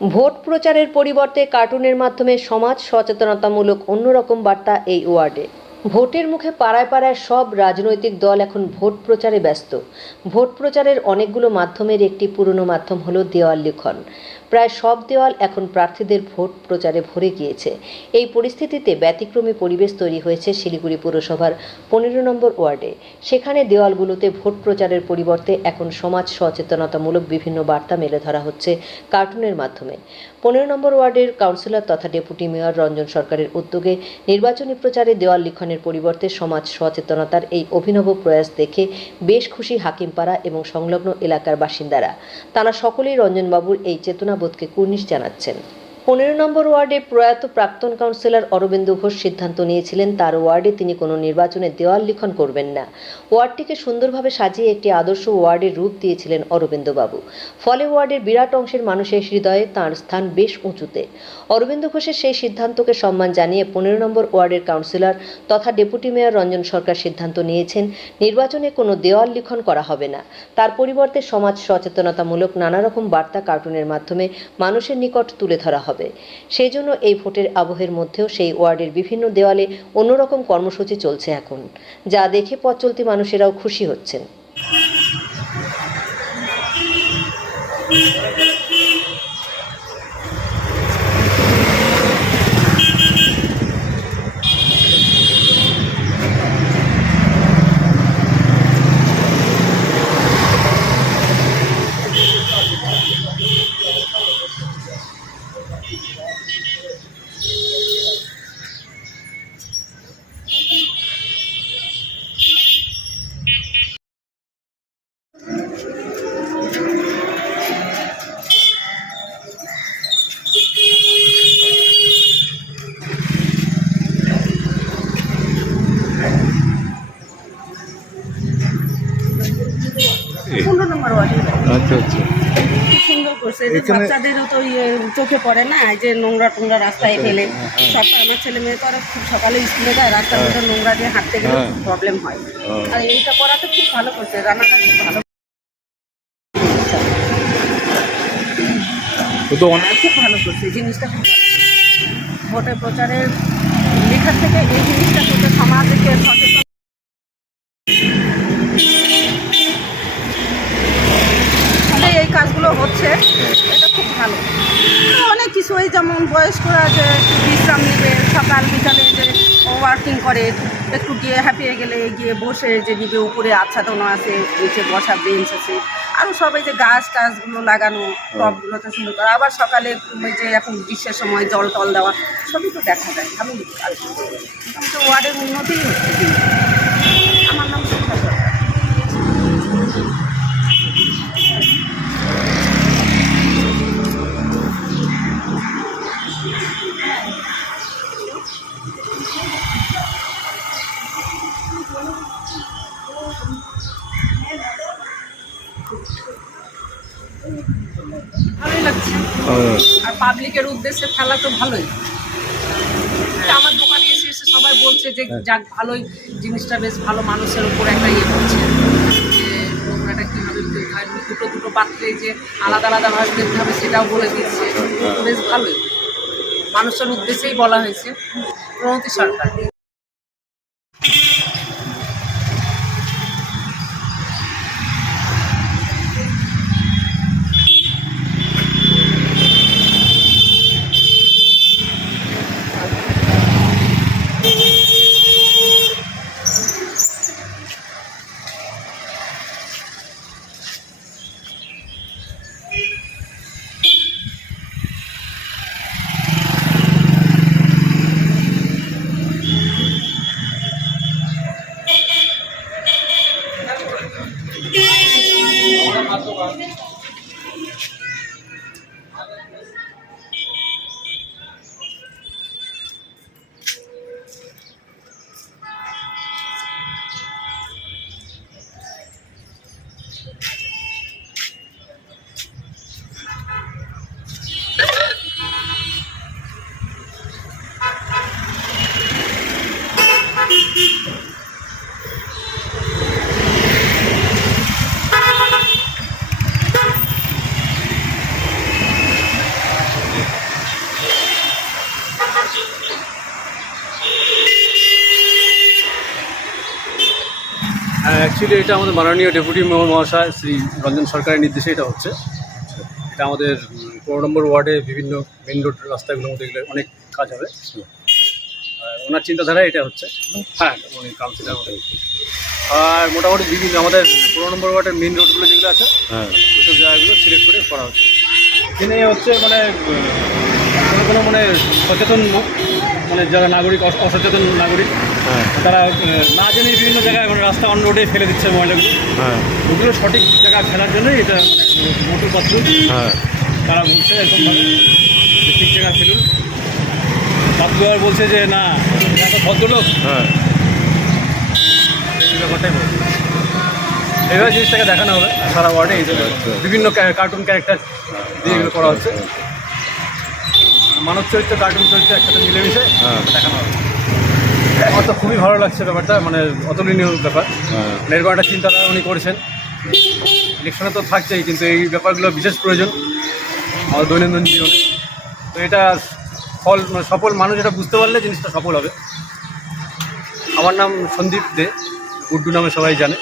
Vote প্রচারের পরিবর্তে কার্টুনের মাধ্যমে সমাজ সচেতনতামূলক অন্যরকম বার্তা এই ওয়ার্ডে। ভোটের মুখে পাড়ায় পাড়ায় সব রাজনৈতিক দল এখন ভোট প্রচারে ব্যস্ত। ভোট প্রচারের অনেকগুলো মাধ্যমের একটি পুরনো মাধ্যম হলো দেওয়াল লিখন। প্রায় সব দেওয়াল এখন প্রার্থীদের ভোট প্রচারে ভরে গিয়েছে। এই পরিস্থিতিতে ব্যতিক্রমী পরিবেশ তৈরি হয়েছে শিলিগুড়ি পুরসভার পনেরো নম্বর ওয়ার্ডে। সেখানে দেওয়ালগুলোতে ভোট প্রচারের পরিবর্তে এখন সমাজ সচেতনতামূলক বিভিন্ন বার্তা মেলে ধরা হচ্ছে কার্টুনের মাধ্যমে। পনেরো নম্বর ওয়ার্ডের কাউন্সিলর তথা ডেপুটি মেয়র রঞ্জন সরকারের উদ্যোগে নির্বাচনী প্রচারে দেওয়াল লিখনের পরিবর্তে সমাজ সচেতনতার এই অভিনব প্রয়াস দেখে বেশ খুশি হাকিমপাড়া এবং সংলগ্ন এলাকার বাসিন্দারা। তারা সকলেই রঞ্জনবাবুর এই চেতনাবোধকে কুর্নিশ জানাচ্ছেন। পনেরো নম্বর ওয়ার্ডে প্রয়াত প্রাক্তন কাউন্সিলর অরবিন্দ ঘোষ সিদ্ধান্ত নিয়েছিলেন, তার ওয়ার্ডে তিনি কোনো নির্বাচনে দেওয়াল লিখন করবেন না। ওয়ার্ডটিকে সুন্দরভাবে সাজিয়ে একটি আদর্শ ওয়ার্ডের রূপ দিয়েছিলেন অরবিন্দবাবু। ফলে ওয়ার্ডের বিরাট অংশের মানুষের হৃদয়ে তাঁর স্থান বেশ উঁচুতে। অরবিন্দ ঘোষের সেই সিদ্ধান্তকে সম্মান জানিয়ে পনেরো নম্বর ওয়ার্ডের কাউন্সিলর তথা ডেপুটি মেয়র রঞ্জন সরকার সিদ্ধান্ত নিয়েছেন, নির্বাচনে কোনো দেওয়াল লিখন করা হবে না। তার পরিবর্তে সমাজ সচেতনতামূলক নানা রকম বার্তা কার্টুনের মাধ্যমে মানুষের নিকট তুলে ধরা হবে। সেই জন্য এই ভোটের আবহের মধ্যেও সেই ওয়ার্ডের বিভিন্ন দেওয়ালে অন্যরকম কর্মসূচি চলছে এখন, যা দেখে পথ চলতি মানুষেরাও খুশি হচ্ছেন পনেরো নম্বর ওয়ার্ডে আচ্ছা আচ্ছা। খুব সুন্দর করছে। বাচ্চাদেরও তো ইয়ে চোখে পড়ে না যে নোংরা টোংরা রাস্তায় ফেলে। সব আমার ছেলে মেয়ে করে খুব সকালে স্কুলে যায় রাস্তার মধ্যে নোংরা দিয়ে হাঁটতে গেলে হ্যাঁ। প্রবলেম হয়। হ্যাঁ। আর এইটা করাতে খুব ভালো করছে রান্নাটা খুব ভালো তো অনেক খুব ভালো করছে, এই জিনিসটা খুব ভোটের প্রচারের লেখার থেকে এই জিনিসটা করতে সমাজকে সচেতন এই কাজগুলো হচ্ছে, এটা খুব ভালো। অনেক কিছু ওই যেমন বয়স্করা যে বিশ্রাম নেবে, সকাল বিকালে যে ওয়ার্কিং করে, একটু গিয়ে হাঁপিয়ে গেলে গিয়ে বসে যে নিবে উপরে আচ্ছাদন আছে, নিচে বসা বেঞ্চ আছে। আরও সবাই যে গাছ টাছগুলো লাগানো টবগুলোতে সুন্দর করা। আবার সকালে ওই যে এখন গ্রীষ্মের সময় জল টল দেওয়া, সবই তো দেখা যায়। আমি আমি তো ওয়ার্ডের উন্নতি হচ্ছে। ভালোই লাগছে। আর পাবলিকের উদ্দেশ্যে ফেলা তো ভালোই। আমার দোকানে এসে এসে সবাই বলছে যে যাক ভালোই জিনিসটা বেশ ভালো মানুষের উপর একটা ইয়ে করছে। নোংরাটা কীভাবে ফেলতে হয় দুটো দুটো পাত্রে যে আলাদা আলাদাভাবে ফেলতে হবে সেটাও বলে দিচ্ছে। বেশ ভালোই। মানুষের উদ্দেশ্যেই বলা হয়েছে। প্রণতি সরকার। অ্যাকচুয়ালি এটা আমাদের মাননীয় ডেপুটি মেয়র মহাশয় শ্রী রঞ্জন সরকারের নির্দেশে এটা হচ্ছে। এটা আমাদের পনেরো নম্বর ওয়ার্ডে বিভিন্ন মেন রোড রাস্তাগুলোর মধ্যে এগুলো অনেক কাজ হবে। আর ওনার চিন্তাধারা এটা হচ্ছে। হ্যাঁ উনি কাউন্সিলার আর মোটামুটি বিভিন্ন আমাদের পনেরো নম্বর ওয়ার্ডের মেন রোডগুলো যেগুলো আছে হ্যাঁ। ওইসব জায়গাগুলো সিলেক্ট করে করা হচ্ছে। এখানে হচ্ছে মানে কোনো কোনো মানে সচেতন মানে যারা নাগরিক অস- অসচেতন নাগরিক তারা না জেনে বিভিন্ন জায়গায় মানে রাস্তা অন রোডে ফেলে দিচ্ছে ময়লাগুলো। হ্যাঁ। ওগুলো সঠিক জায়গায় ফেলার জন্যই এটা মানে মোটর পাত্র হ্যাঁ। তারা বলছে এরকমভাবে ঠিক জায়গায় ফেলুন। আর বলছে যে না এত ভদ্রলোক। হ্যাঁ। এই ব্যাপারটাই বলছে। এইভাবে জিনিসটাকে দেখানো হবে সারা ওয়ার্ডে এই বিভিন্ন কার্টুন ক্যারেক্টার দিয়ে এগুলো করা হচ্ছে। মানব চরিত্র কার্টুন চরিত্র একসাথে মিলেমিশে হ্যাঁ। দেখানো হবে। আমার তো খুবই ভালো লাগছে ব্যাপারটা মানে অতুলনীয় ব্যাপার। হ্যাঁ। এরকম একটা চিন্তাধারা উনি করেছেন। ইলেকশনে তো থাকছেই কিন্তু এই ব্যাপারগুলো বিশেষ প্রয়োজন আমাদের দৈনন্দিন জীবনে। তো এটা ফল মানে সফল মানুষ এটা বুঝতে পারলে জিনিসটা সফল হবে। আমার নাম সন্দীপ দে গুড্ডু নামে সবাই জানে।